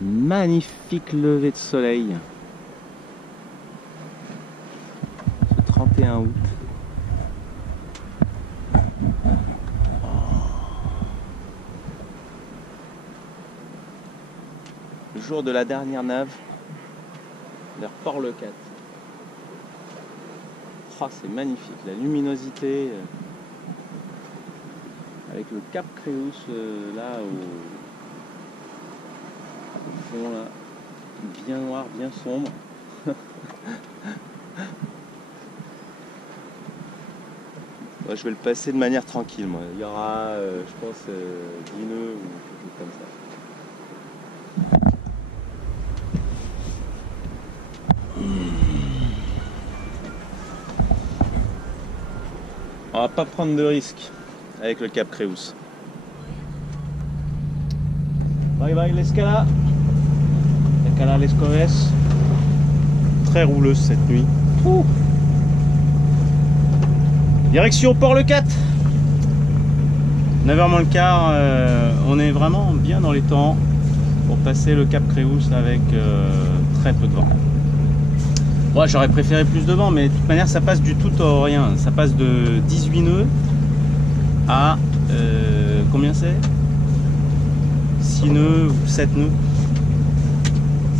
Magnifique lever de soleil. Ce 31 août. Le jour de la dernière nave vers Port-le-Cat. Oh, c'est magnifique, la luminosité avec le Cap Créus là au fond là, bien noir, bien sombre. Ouais, je vais le passer de manière tranquille moi. Il y aura je pense 10 nœuds ou quelque chose comme ça. On va pas prendre de risques avec le Cap Créus. Bye bye l'Escala. Escala Les Coves. Très rouleuse cette nuit. Ouh. Direction Port-le-Cat. 9h moins le quart. On est vraiment bien dans les temps pour passer le Cap Créus avec très peu de vent. Ouais, j'aurais préféré plus de vent, mais de toute manière ça passe du tout au rien. Ça passe de 18 nœuds à combien c'est 6 nœuds ou 7 nœuds.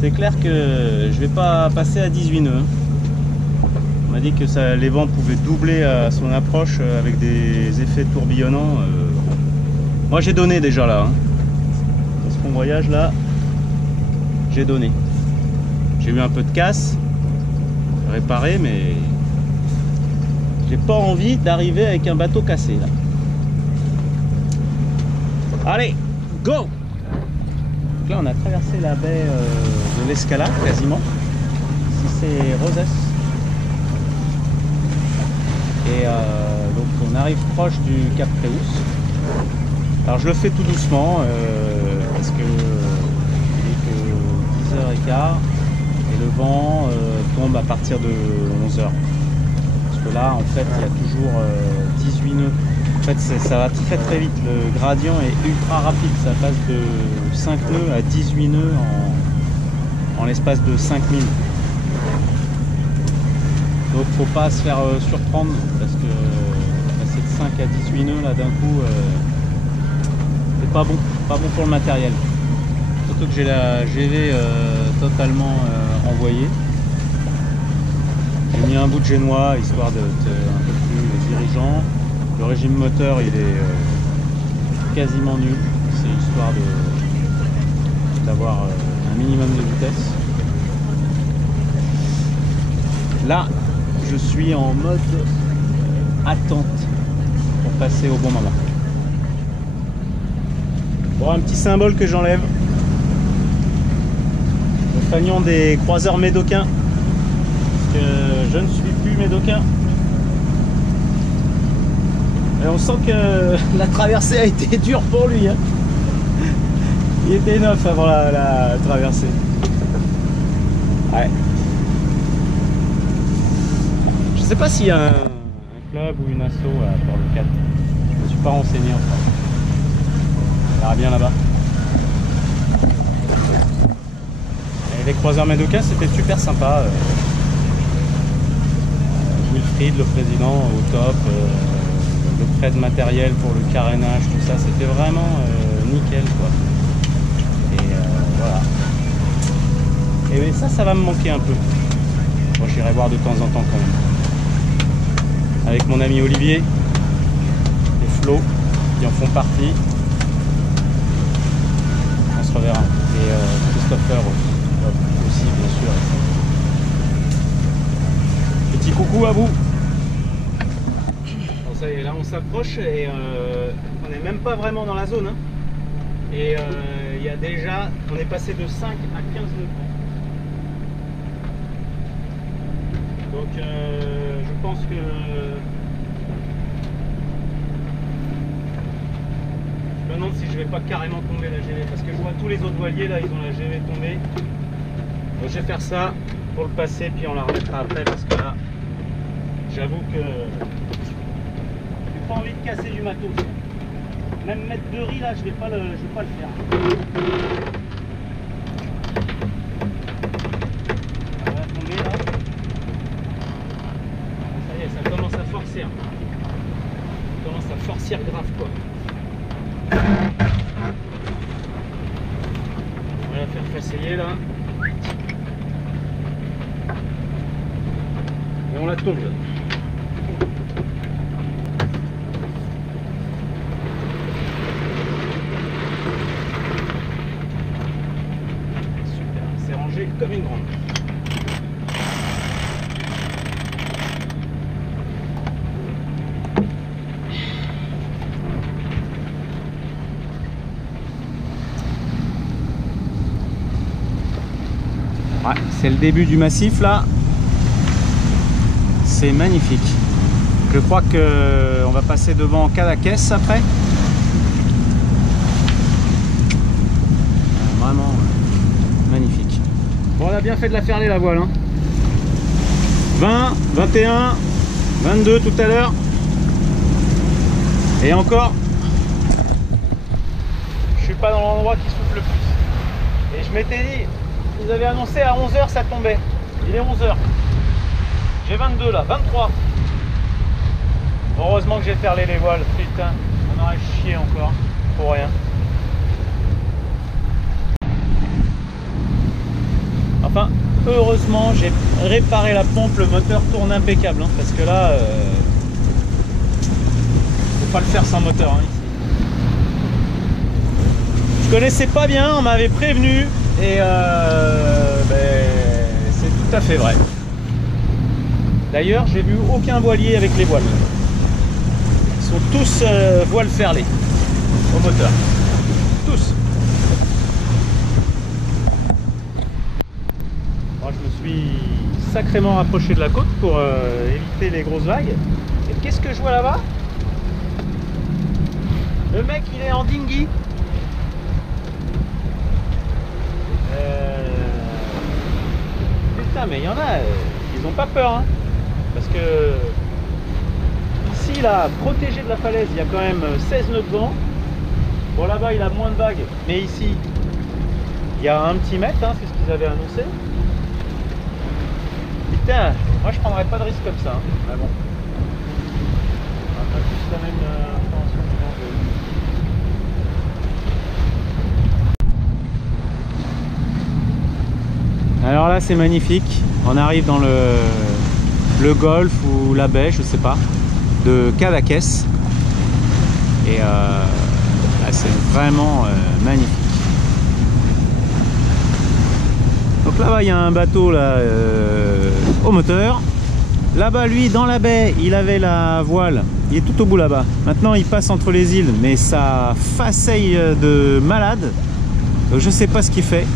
C'est clair que je vais pas passer à 18 nœuds. On m'a dit que ça, les vents pouvaient doubler à son approche avec des effets tourbillonnants. Moi j'ai donné déjà là. Hein. Dans ce convoyage là, j'ai donné. J'ai eu un peu de casse. Réparer, mais j'ai pas envie d'arriver avec un bateau cassé là. Allez, go! Donc là on a traversé la baie de l'Escala quasiment. Ici c'est Roses. Et donc on arrive proche du Cap Créus. Alors je le fais tout doucement parce que il est que 10h15. Et le vent tombe à partir de 11h. Parce que là, en fait, il y a toujours 18 nœuds. En fait, ça va très très vite. Le gradient est ultra rapide. Ça passe de 5 nœuds à 18 nœuds en l'espace de 5 minutes. Donc, faut pas se faire surprendre parce que passer de 5 à 18 nœuds là d'un coup, c'est pas bon. Pas bon pour le matériel. Surtout que j'ai la GV totalement envoyée. J'ai mis un bout de génois histoire d'être un peu plus dirigeant. Le régime moteur il est quasiment nul. C'est histoire d'avoir un minimum de vitesse. Là, je suis en mode attente pour passer au bon moment. Bon, un petit symbole que j'enlève. Le fanion des croiseurs médocains. Parce que je ne suis plus médocain. Et on sent que la traversée a été dure pour lui. Hein. Il était neuf avant la traversée. Ouais. Je sais pas s'il y a un club ou une asso à Port-le-Cat. Je me suis pas renseigné encore. On verra bien là-bas. Les croiseurs médocains, c'était super sympa. Wilfried, le président, au top. Le prêt de matériel pour le carénage, tout ça, c'était vraiment nickel quoi. Et voilà. Et ça va me manquer un peu. Moi, j'irai voir de temps en temps quand même. Avec mon ami Olivier et Flo, qui en font partie. On se reverra. Et Christopher aussi, bien sûr. Petit coucou à vous. Bon, ça y est, là on s'approche et on n'est même pas vraiment dans la zone. Hein. Et il y a déjà, on est passé de 5 à 15 nœuds. Donc je pense que je me demande si je vais pas carrément tomber la GV parce que je vois tous les autres voiliers là, ils ont la GV tombée. Donc je vais faire ça pour le passer puis on la remettra après parce que là j'avoue que j'ai pas envie de casser du matos. Même mettre de riz là, je vais pas le faire. la faire faceiller là. Et on la tourne. Super, c'est rangé comme une grande. Ouais, c'est le début du massif là. C'est magnifique. Je crois que on va passer devant Cadaqués après. Vraiment magnifique. Bon, on a bien fait de la ferler la voile. Hein. 20, 21, 22 tout à l'heure. Et encore, je suis pas dans l'endroit qui souffle le plus. Et je m'étais dit, ils avaient annoncé à 11 h ça tombait. Il est 11 h. J'ai 22 là, 23. Heureusement que j'ai ferlé les voiles. Putain, on aurait chié encore pour rien. Enfin, heureusement, j'ai réparé la pompe, le moteur tourne impeccable. Hein, parce que là, faut pas le faire sans moteur. Hein, ici. Je connaissais pas bien, on m'avait prévenu. Et c'est tout à fait vrai. D'ailleurs, j'ai vu aucun voilier avec les voiles. Ils sont tous voiles ferlées au moteur. Tous. Moi, je me suis sacrément rapproché de la côte pour éviter les grosses vagues. Et qu'est-ce que je vois là-bas? Le mec, il est en dinghy. Putain, mais il y en a, ils n'ont pas peur. Hein. Parce que ici, là, protégé de la falaise, il y a quand même 16 nœuds de vent. Bon, là-bas, il a moins de vagues, mais ici, il y a un petit mètre, hein, c'est ce qu'ils avaient annoncé. Putain, moi, je prendrais pas de risque comme ça. Hein. Mais bon, on a pas tous la même information que alors là, c'est magnifique. On arrive dans le golfe ou la baie, je sais pas, de Cadaqués. Et là, c'est vraiment magnifique. Donc là-bas, il y a un bateau là, au moteur. Là-bas, lui, dans la baie, il avait la voile. Il est tout au bout là-bas. Maintenant, il passe entre les îles, mais ça faceille de malade. Donc, je sais pas ce qu'il fait.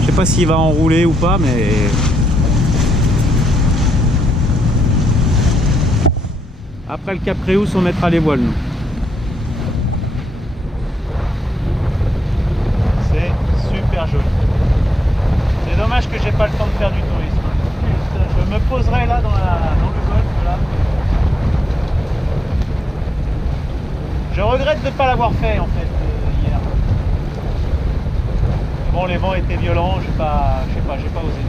Je sais pas s'il va enrouler ou pas, mais... Après le Cap Créus, on mettra les voiles, nous. C'est super joli. C'est dommage que j'ai pas le temps de faire du tourisme. Je me poserai là dans le golfe, là. Je regrette de ne pas l'avoir fait, en fait, hier. Bon, les vents étaient violents, j'ai pas osé.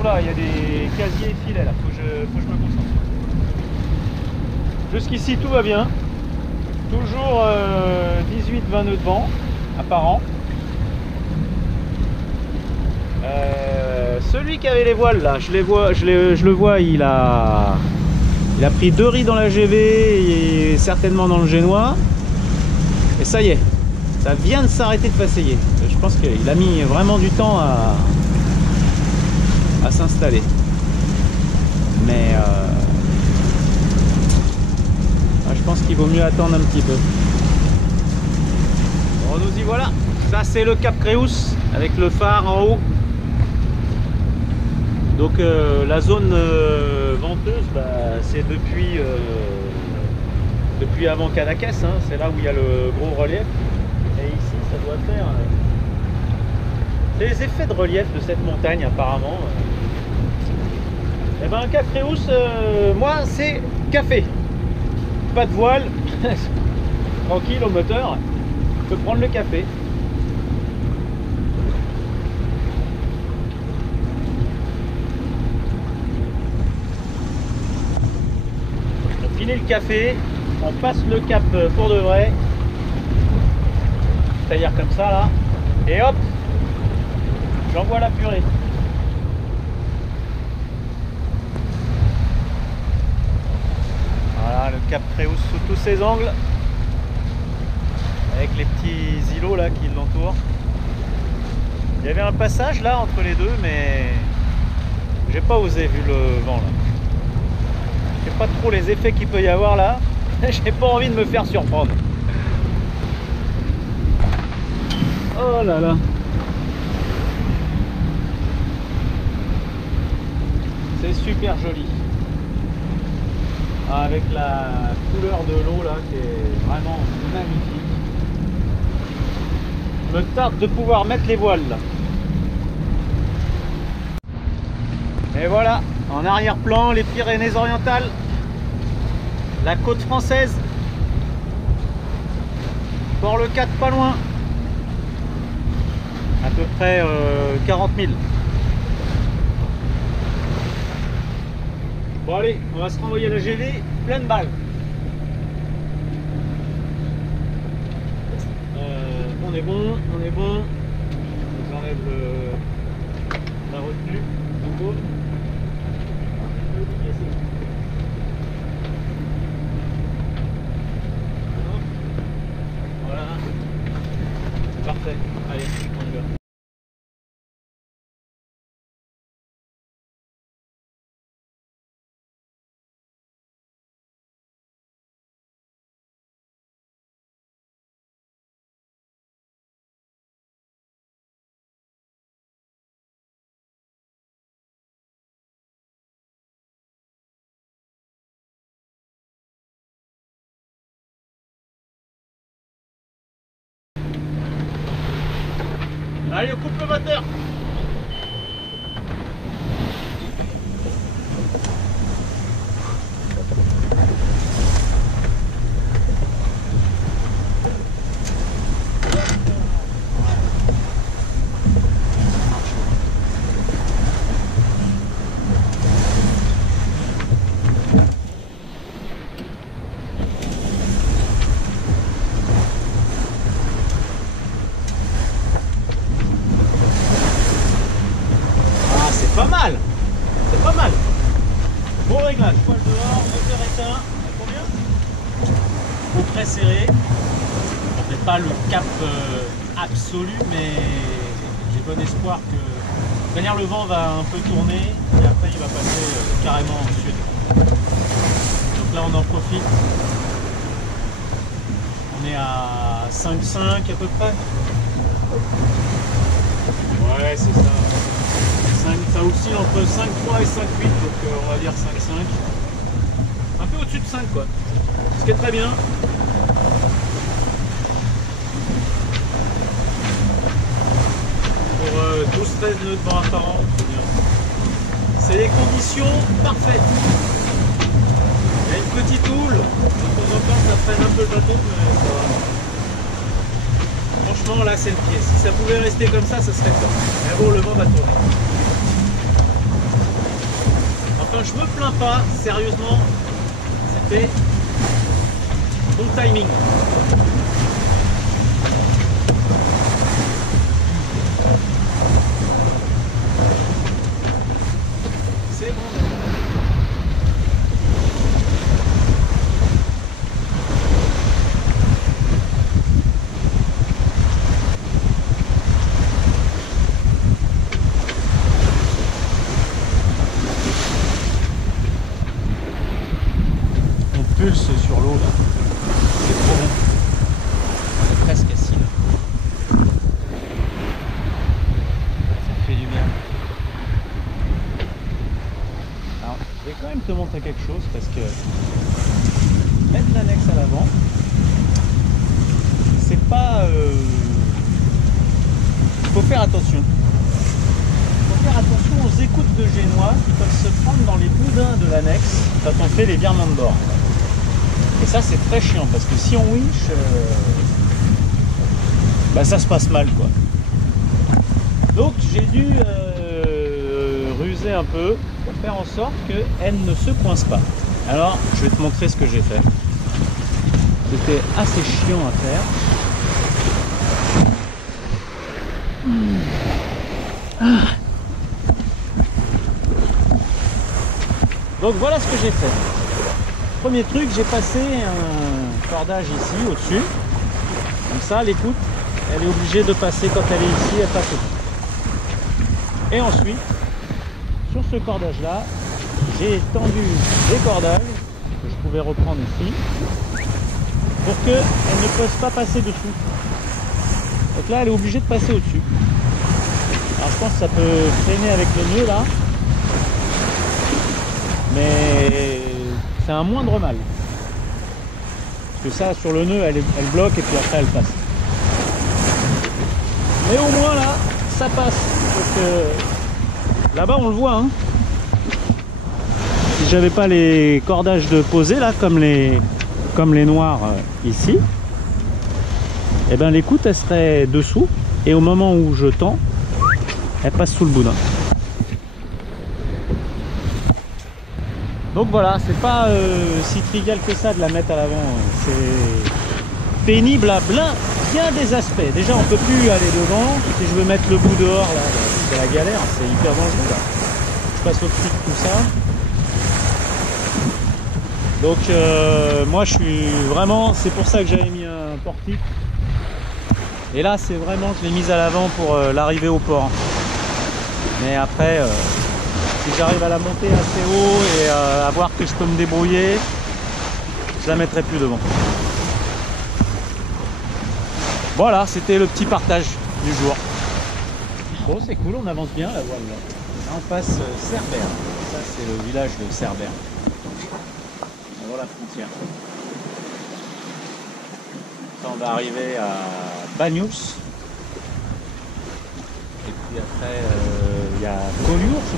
Oula, il y a des casiers et filets là, faut que je me concentre. Jusqu'ici tout va bien. Toujours 18-20 nœuds de vent apparent. Celui qui avait les voiles là, je le vois, il a pris 2 riz dans la GV et certainement dans le génois. Et ça y est. Ça vient de s'arrêter de faceiller. Je pense qu'il a mis vraiment du temps à s'installer. Mais je pense qu'il vaut mieux attendre un petit peu. Bon, nous y voilà. Ça, c'est le Cap Créus avec le phare en haut. Donc la zone venteuse, c'est depuis avant Cadaqués. Hein, c'est là où il y a le gros relief. Et ici, ça doit faire les effets de relief de cette montagne, apparemment. Et ben, Cap Créus, moi, c'est café. Pas de voile, tranquille au moteur. Je peux prendre le café. On finit le café, on passe le cap pour de vrai. tailleur comme ça là, et hop, j'envoie la purée. Voilà le cap Créouse sous tous ses angles, avec les petits îlots là qui l'entourent. Il y avait un passage là entre les deux, mais j'ai pas osé vu le vent là. Je sais pas trop les effets qu'il peut y avoir là. J'ai pas envie de me faire surprendre. Oh là là. C'est super joli. Avec la couleur de l'eau là qui est vraiment magnifique. Me tarde de pouvoir mettre les voiles là. Et voilà, en arrière-plan, les Pyrénées-Orientales, la côte française, Port-le-4 pas loin, à peu près 40 000. Bon allez, on va se renvoyer la GV, pleine balle. On est bon, on est bon. J'enlève la retenue. Voilà. Parfait. Allez, on y va. Allez, on coupe le moteur. Pas mal, c'est pas mal. Bon réglage, poil dehors, moteur éteint. Combien? Au très serré. On fait pas le cap absolu, mais j'ai bon espoir que. De toute manière, le vent va un peu tourner et après il va passer carrément au sud. Donc là, on en profite. On est à 5,5 à peu près. Ouais, c'est ça. Ça oscille entre 5,3 et 5,8, donc on va dire 5,5. Un peu au-dessus de 5 quoi. Ce qui est très bien. Pour 12-13 nœuds de vent apparent, c'est bien. C'est les conditions parfaites. Il y a une petite houle, de temps en temps ça freine un peu le bateau, mais ça va. Franchement là c'est le pied. Si ça pouvait rester comme ça serait top. Mais bon, le vent va tourner. Enfin, je me plains pas, sérieusement, c'était bon timing. C'est bon. Pulse sur l'eau là, c'est trop bon, on est presque assis là, ça fait du bien. Alors je vais quand même te montrer quelque chose parce que mettre l'annexe à l'avant, c'est pas... faut faire attention. Faut faire attention aux écoutes de génois qui peuvent se prendre dans les boudins de l'annexe quand on fait les virements de bord. Et ça c'est très chiant parce que si on winch, bah ça se passe mal quoi. Donc j'ai dû ruser un peu pour faire en sorte qu'elle ne se coince pas. Alors je vais te montrer ce que j'ai fait. C'était assez chiant à faire. Donc voilà ce que j'ai fait. Premier truc, j'ai passé un cordage ici au-dessus. Comme ça, l'écoute, elle est obligée de passer quand elle est ici, elle passe au-dessus. Et ensuite, sur ce cordage-là, j'ai tendu des cordages que je pouvais reprendre ici pour qu'elle ne puisse pas passer dessous. Donc là, elle est obligée de passer au-dessus. Alors je pense que ça peut freiner avec le nœud là, mais c'est un moindre mal. Parce que ça, sur le nœud, elle bloque et puis après elle passe. Mais au moins là, ça passe. Parce que là-bas, on le voit. Hein. Si j'avais pas les cordages de poser là, comme les noirs ici, et ben l'écoute elle serait dessous et au moment où je tends, elle passe sous le boudin. Donc voilà, c'est pas si trivial que ça de la mettre à l'avant. C'est pénible à bien des aspects. Déjà on peut plus aller devant. Si je veux mettre le bout dehors là, c'est la galère, c'est hyper dangereux là. Je passe au-dessus de tout ça. Donc moi je suis vraiment, c'est pour ça que j'avais mis un portique. Et là c'est vraiment, je l'ai mise à l'avant pour l'arrivée au port. Mais après, si j'arrive à la monter assez haut et à voir que je peux me débrouiller, je la mettrai plus devant. Voilà, c'était le petit partage du jour. Bon, c'est cool, on avance bien la voile là. Là on passe Cerbère. Ça c'est le village de Cerbère. On voit la frontière. Ça, on va arriver à Bagnous. Et puis après, il y a Collioure, je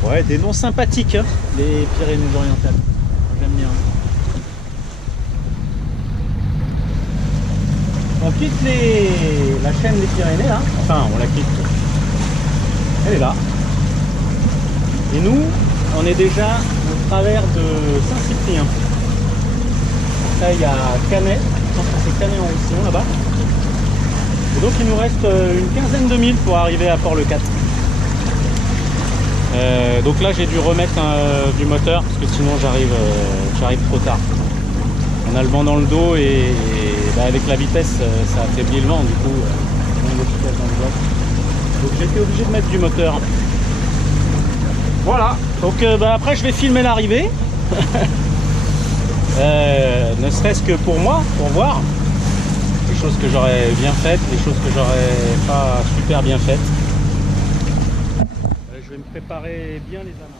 crois. Ouais, des noms sympathiques, hein, les Pyrénées-Orientales. J'aime bien. On quitte la chaîne des Pyrénées, là. Enfin, on la quitte. Elle est là. Et nous, on est déjà au travers de Saint-Cyprien. Là, il y a Canet. Je pense que c'est Canet en Roussillon, là-bas. Et donc, il nous reste une quinzaine de milles pour arriver à Port-le-4. Donc là, j'ai dû remettre du moteur parce que sinon, j'arrive trop tard. On a le vent dans le dos et bah, avec la vitesse, ça affaiblit le vent. Du coup, on est efficace dans le bloc. Donc, j'ai été obligé de mettre du moteur. Voilà, donc bah, après je vais filmer l'arrivée, ne serait-ce que pour moi, pour voir les choses que j'aurais bien faites, les choses que j'aurais pas super bien faites. Je vais me préparer bien les amarres.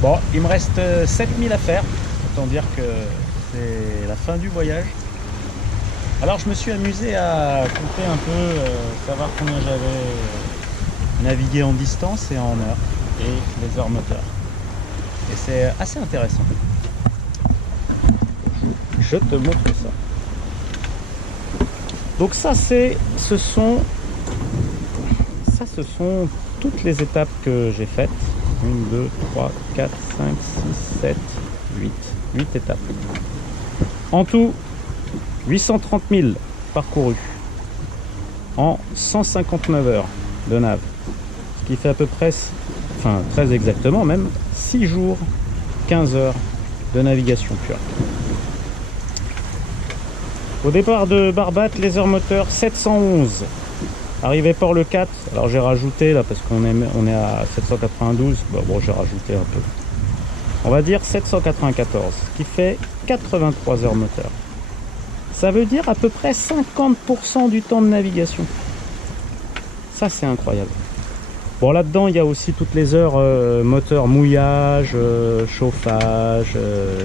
Bon, il me reste 7000 à faire, autant dire que c'est la fin du voyage. Alors je me suis amusé à compter un peu, savoir combien j'avais navigué en distance et en heure, et les heures moteur. Et c'est assez intéressant. Je te montre ça. Donc ça ce sont toutes les étapes que j'ai faites. 1, 2, 3, 4, 5, 6, 7, 8. 8 étapes. En tout, 830 000 parcourus en 159 heures de nav. Ce qui fait à peu près, enfin très exactement même, 6 jours, 15 heures de navigation pure. Au départ de Barbate, les heures moteurs 711. Arrivé Port-le-4, alors j'ai rajouté là parce qu'on est à 792, bon j'ai rajouté un peu. On va dire 794, ce qui fait 83 heures moteur. Ça veut dire à peu près 50% du temps de navigation. Ça c'est incroyable. Bon là-dedans il y a aussi toutes les heures moteur mouillage, chauffage,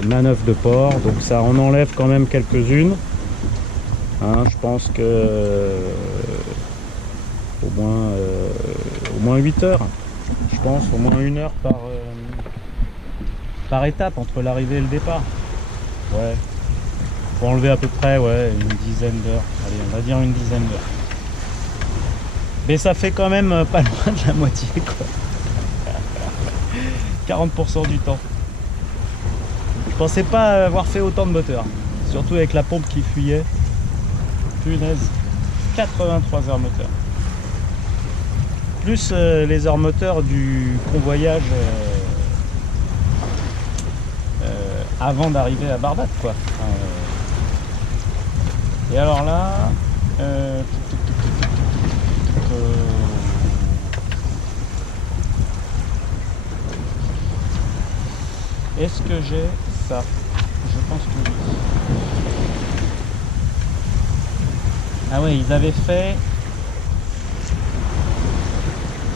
manœuvre de port, donc ça en enlève quand même quelques-unes. Hein, je pense que au moins 8 heures, je pense, au moins 1 heure par étape entre l'arrivée et le départ. Ouais. Faut enlever à peu près, ouais, une dizaine d'heures. Allez, on va dire une dizaine d'heures. Mais ça fait quand même pas loin de la moitié, quoi. 40% du temps. Je pensais pas avoir fait autant de moteur. Surtout avec la pompe qui fuyait. Punaise. 83 heures moteur. Plus les heures moteur du convoyage avant d'arriver à Barbade, quoi. Et alors là, est-ce que j'ai ça? Je pense que oui. Ah ouais, ils avaient fait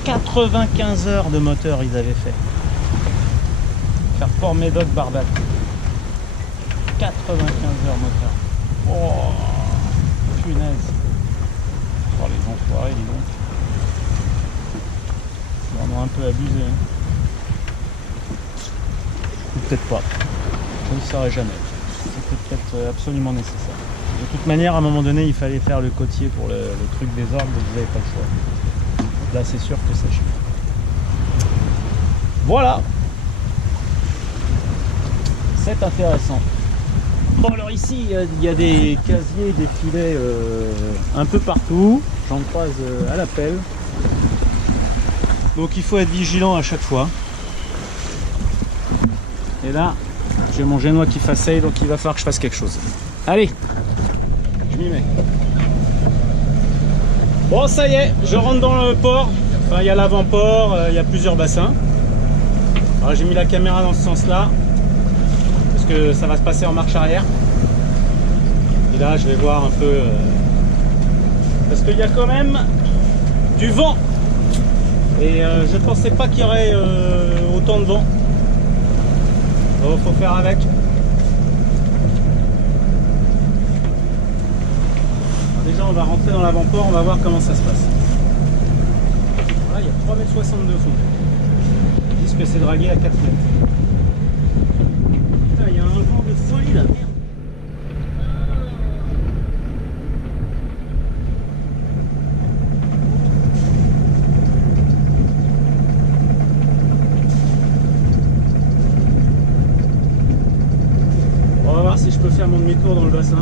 95 heures de moteur, ils avaient fait. Faire Port Médoc Barbade. 95 heures moteur. Oh, punaise. Oh, les enfoirés, dis donc. Ils en ont un peu abusé. Hein. Ou peut-être pas. Je ne saurais jamais. C'était peut-être absolument nécessaire. De toute manière, à un moment donné, il fallait faire le côtier pour le truc des orgues, donc vous n'avez pas le choix. Là, c'est sûr que ça chie. Voilà. C'est intéressant. Bon, alors ici, il y a des casiers, des filets un peu partout. J'en croise à la pelle. Donc il faut être vigilant à chaque fois. Et là, j'ai mon génois qui faceille, donc il va falloir que je fasse quelque chose. Allez, je m'y mets. Bon, ça y est, je rentre dans le port. Enfin, il y a l'avant-port, il y a plusieurs bassins. Alors j'ai mis la caméra dans ce sens-là, parce que ça va se passer en marche arrière. Et là, je vais voir un peu... parce qu'il y a quand même du vent. Et je ne pensais pas qu'il y aurait autant de vent. Bon, faut faire avec. Alors déjà, on va rentrer dans l'avant-port, on va voir comment ça se passe. Voilà, il y a 3,62 m de fond. Ils disent que c'est dragué à 4 mètres. Putain, il y a un vent de folie là, merde. On va voir si je peux faire mon demi-tour dans le bassin.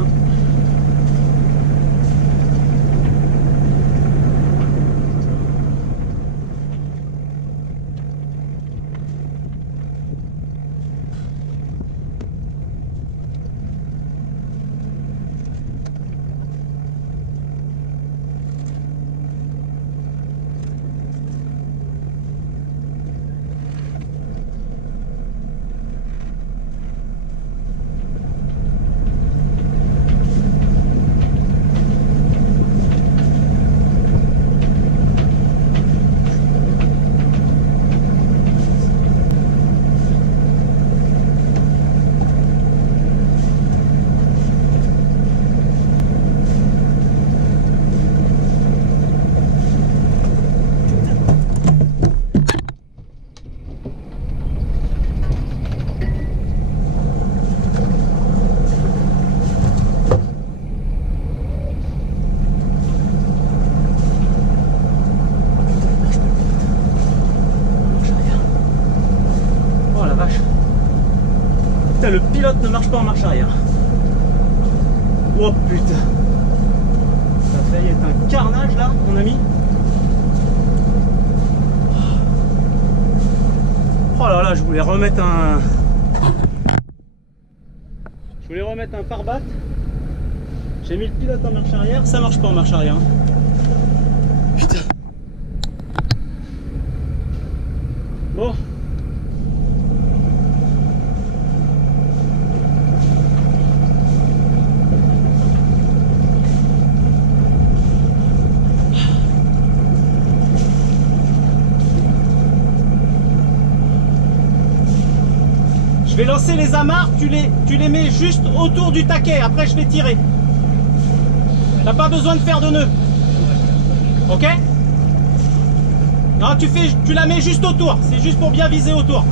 Putain, le pilote ne marche pas en marche arrière. Oh putain. Ça a failli être un carnage là, mon ami. Oh là là, je voulais remettre un... pare-batte. J'ai mis le pilote en marche arrière, ça marche pas en marche arrière. Putain. Bon. Je vais lancer les amarres, tu les mets juste autour du taquet, après je vais tirer. T'as pas besoin de faire de nœud. Ok? Non, tu la mets juste autour, c'est juste pour bien viser autour.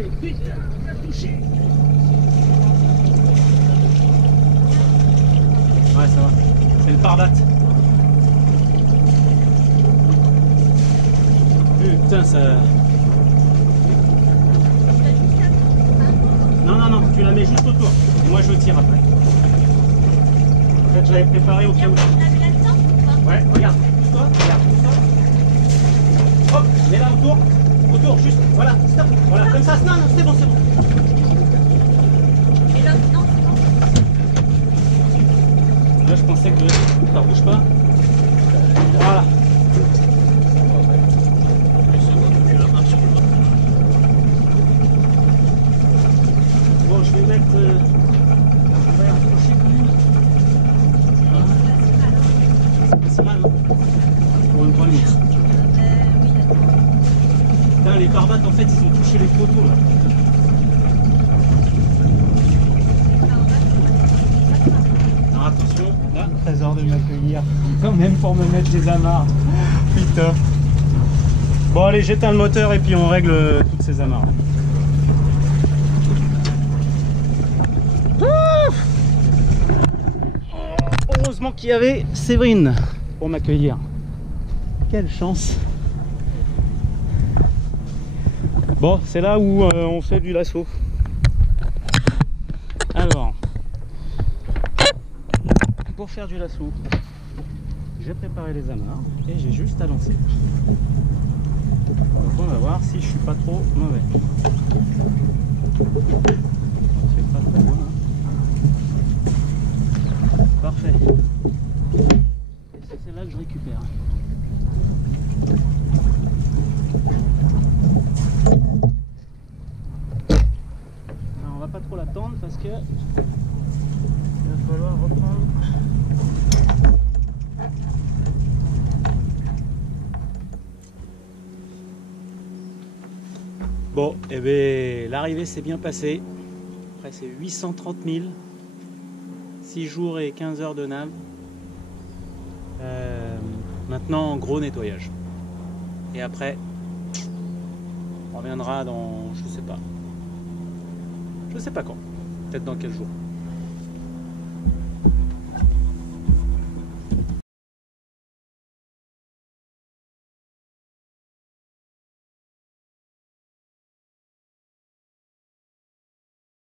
touché, putain, on a touché. Ouais, ça va. C'est le pare-batte. Putain, ça... Non, non, non, tu la mets juste autour. Et moi, je tire après. En fait, je l'avais préparé au cas où. Ouais, regarde. Pousse-toi, regarde, pousse-toi. Hop, mets-la autour. Autour, juste. Voilà, stop. Voilà, comme ça. Non, non, c'est bon, c'est bon. Et l'autre, non, c'est bon. Là, je pensais que ça bouge pas. Voilà. Bon, je vais mettre. On va y rapprocher quand même. C'est mal, non? Pour une poignée. Oui, d'accord. Putain, les pare-battes, en fait, ils ont touché les poteaux là. Alors attention, là. Trésor de m'accueillir, quand même pour me mettre des amarres. Putain. Bon, allez, j'éteins le moteur et puis on règle toutes ces amarres. Heureusement qu'il y avait Séverine pour m'accueillir. Quelle chance. Bon, c'est là où on fait du lasso. Alors, pour faire du lasso, j'ai préparé les amarres et j'ai juste à lancer. Donc on va voir si je suis pas trop mauvais. C'est pas trop loin. Parfait. Et c'est celle-là que je récupère. Alors on va pas trop l'attendre parce que il va falloir reprendre. Bon, et bien l'arrivée s'est bien passée. Après c'est 830 000. 6 jours et 15 heures de nav. Maintenant, gros nettoyage. Et après, on reviendra dans, je sais pas quand. Peut-être dans quel jour.